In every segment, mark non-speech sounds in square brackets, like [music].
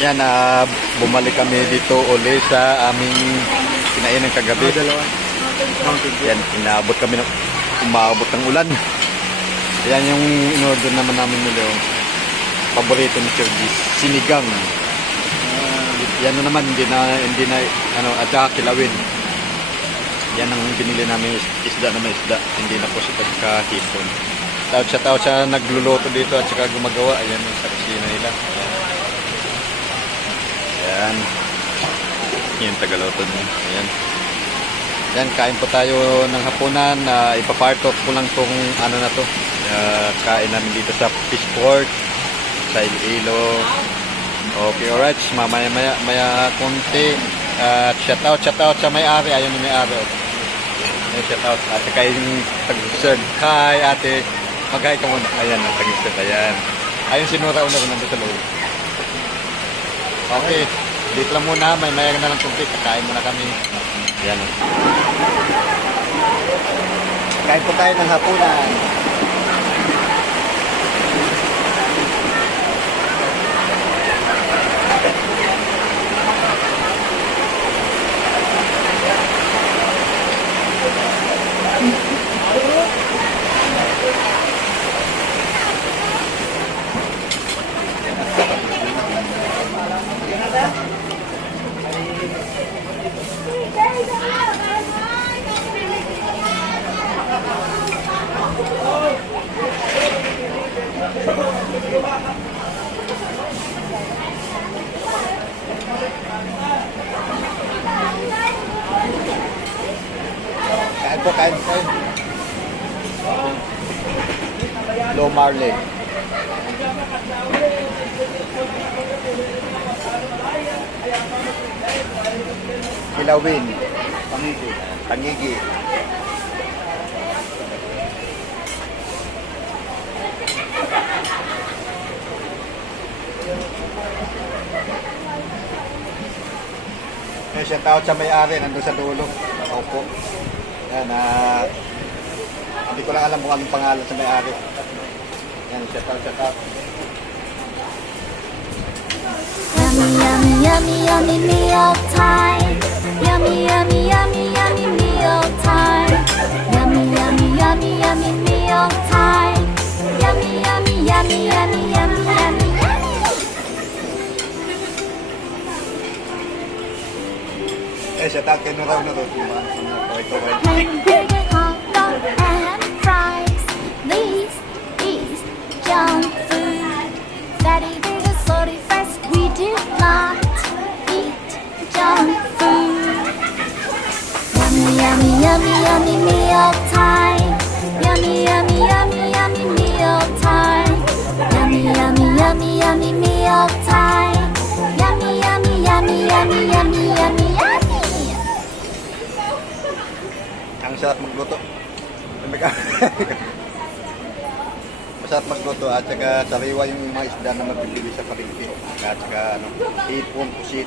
Yan, ah, bumalik kami dito uli sa aming kinain ng kagabi. dalawa. Dew. Yan, inaabot kami ng umabot ng ulan. Yan yung in-order naman namin nila paborito ni G, sinigang. Yan na naman, hindi na, hindi na, ano, at saka kilawin. Yan ang binili namin is- isda na may isda, hindi na po sa pagkahipon. Tawag siya, tawag siya nagluluto dito at saka gumagawa. Ayan yung sa kusina nila. Ayan. Ayan. Yan, tagaluto niya. Ayan. Yan, kain po tayo ng hapunan. Uh, ipapartok ko lang tong ano na to. Ah, kain namin dito sa Fishport, sa Iloilo. Okay, alright. Mamaya maya, maya konti. At shout out, shout out sa may-ari. Ayun yung may-ari. Ayun, shout out. At yung tag-serve. Hi, ate. Mag-hi ka muna. Ayan, tag-serve. Ayan. Ayun, sinura una ko nandun sa loob. Okay. Dito lang muna. May maya na lang konti. Kakain muna kami. Ayan. Kain po tayo ng hapunan. Kain po, kain, kain. Low Marley. Kilawin. Pangigi. Tangigi. Yan siya tawag sa may-ari, nandun sa dulo. Opo. Yan, ah... hindi ko lang alam kung anong pangalan sa may-ari. Yan, siya tawag, siya tawag. Yummy, yummy, yummy, yummy meal time. Yummy, yummy, yummy, yummy meal time. Yummy, yummy, yummy, yummy meal time. Yummy, yummy, yummy, yummy, siya tawag kay Nuraw na doon. Diba? Ano, ito, hot dog, and fries. This is junk food. Ang sarap magluto. [laughs] Masarap magluto at saka sariwa yung mga isda na mabibili sa palengke. At saka ano, hipon, pusit.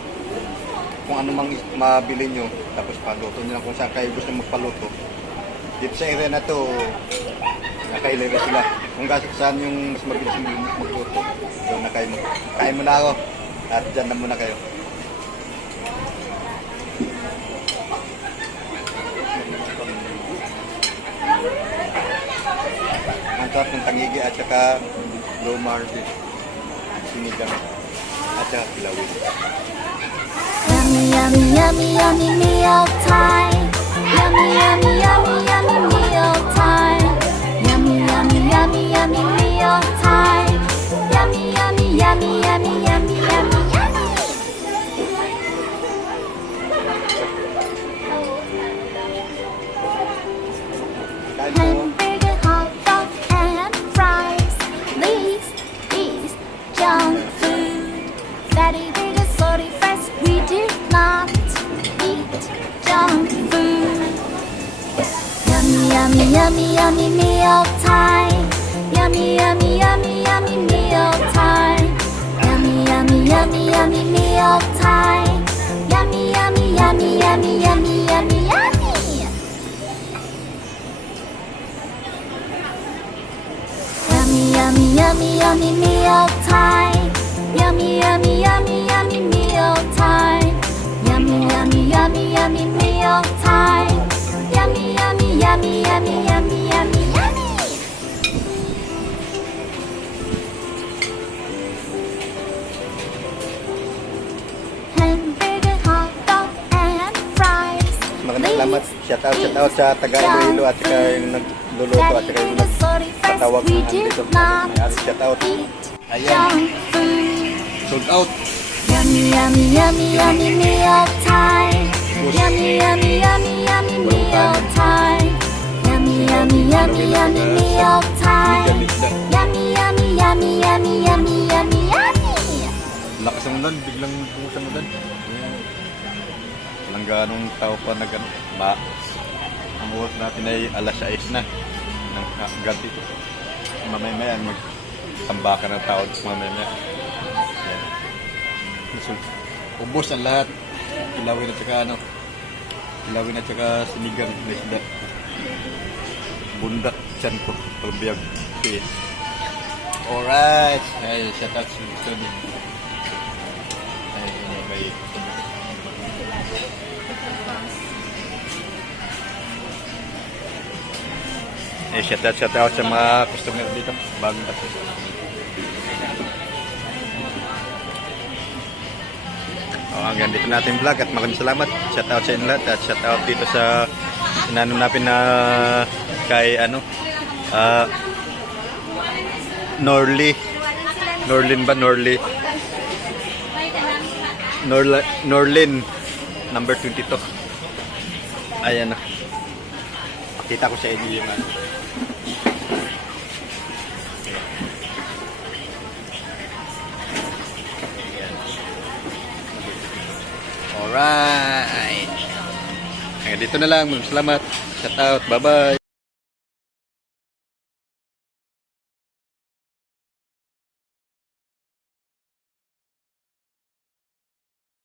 Kung ano mang mabili nyo, tapos paluto nyo lang kung saan kayo gusto magpaluto. Dito sa area na to, nakailera sila. Kung kasi saan yung mas mabilis mag- magluto, doon na kayo mag... Kain muna ako at dyan na muna kayo. Ang sarap ng tangigi at saka low margin. Sinigang at saka kilawin. Yummy, yummy, yummy, yummy meal time. Yummy, yummy, meal time. Yummy, yummy, yummy, yummy meal time. Yummy, yummy, yummy, yummy meal time. Yummy, yummy, yummy, yummy, yummy, yummy, yummy. Yummy, yummy, yummy, yummy meal time. Yummy, yummy salamat. Shout out, shout out sa taga Iloilo at saka yung nagluluto at saka yung nagpatawag ng do andito. not May-ari, shout out. Ayan, sold out. Yummy, yummy, yummy, yummy meal time. Yummy, yummy, yummy, yummy meal time. Yummy, yummy, yummy, yummy meal time. Yummy, yummy, yummy, yummy, yummy, yummy, yummy. Lakas ng ulan, biglang bukas ang ulan. Walang ganong tao pa na gano'n. Ba, ang oras natin ay alas 6 na ng ka- gabi. Mamaya-maya, magtambakan ng tao mamaya-maya. So, ubos ang lahat. Ilawin at saka ano, ilawin at saka sinigang na isda. Bundat, tiyan ko, palambiyag. Okay. Alright. Ay, shout out sa Sony. Ay, ini Eh, shout out, shout out sa mga customer dito. Bagong tapos. Oh, hanggang dito natin vlog at maraming salamat. Shout out sa inyo at shout out dito sa inano natin na kay ano ah Norly Norlin ba Norly Norla, Norlin number 22 ayan na pakita ko sa inyo yung ano Alright. Hanggang dito na lang. Salamat. Shout out. Bye-bye.